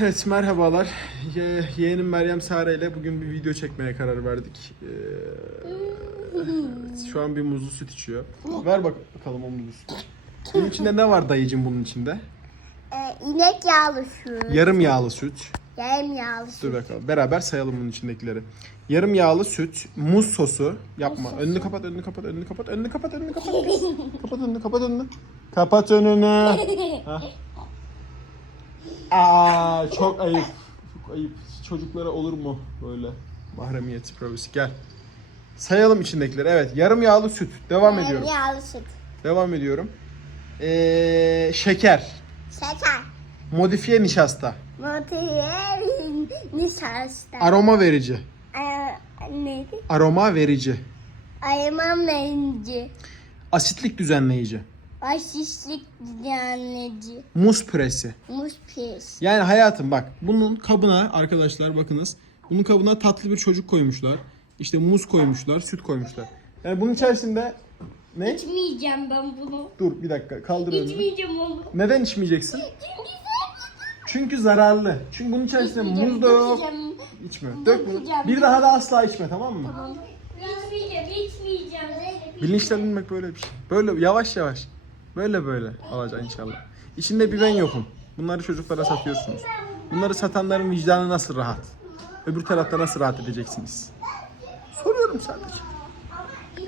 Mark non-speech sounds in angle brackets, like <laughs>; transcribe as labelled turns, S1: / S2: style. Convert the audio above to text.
S1: Evet merhabalar. Ye- yeğenim Meryem Sare ile bugün bir video çekmeye karar verdik. Ee, evet, şu an bir muzlu süt içiyor. Ver bak bakalım o muzlu sütü. Bunun içinde ne var dayıcım bunun içinde?
S2: Ee, inek yağlı süt.
S1: Yarım yağlı süt.
S2: Yarım yağlı
S1: Dur
S2: süt.
S1: bakalım. Beraber sayalım bunun içindekileri. Yarım yağlı süt, muz sosu. Yapma. Önünü kapat, önünü kapat, önünü kapat, önünü kapat, önünü kapat. kapat önünü, kapat önünü. Kapat önünü. <laughs> Hah. Aa, çok ayıp. Çok ayıp. Çocuklara olur mu böyle mahremiyet provisi? Gel. Sayalım içindekileri. Evet, yarım yağlı süt. Devam
S2: Yarım
S1: ediyorum.
S2: yağlı süt.
S1: Devam ediyorum. Ee, şeker,
S2: Şeker.
S1: modifiye nişasta,
S2: Motiver. Nişasta.
S1: aroma verici,
S2: Ee, neydi?
S1: aroma verici.
S2: Ayımam renci.
S1: Asitlik düzenleyici.
S2: Başişlik düzenleyici.
S1: Muz püresi.
S2: Muz pis.
S1: Yani hayatım bak bunun kabına arkadaşlar bakınız. Bunun kabına tatlı bir çocuk koymuşlar. İşte muz koymuşlar, süt koymuşlar. Yani bunun içerisinde ne?
S2: İçmeyeceğim ben bunu.
S1: Dur bir dakika kaldır önünü.
S2: İçmeyeceğim onu.
S1: Neden içmeyeceksin? Çünkü zararlı. Çünkü bunun içerisinde muz da yok. İçme. Dök bunu.
S2: Dökeceğim.
S1: Bir daha da asla içme tamam mı?
S2: İçmeyeceğim. İçmeyeceğim.
S1: Bilinçlenmek böyle bir şey. Böyle yavaş yavaş. Böyle böyle alacaksın inşallah. İçinde bir ben yokum. Bunları çocuklara satıyorsunuz. Bunları satanların vicdanı nasıl rahat? Öbür tarafta nasıl rahat edeceksiniz? Soruyorum sadece.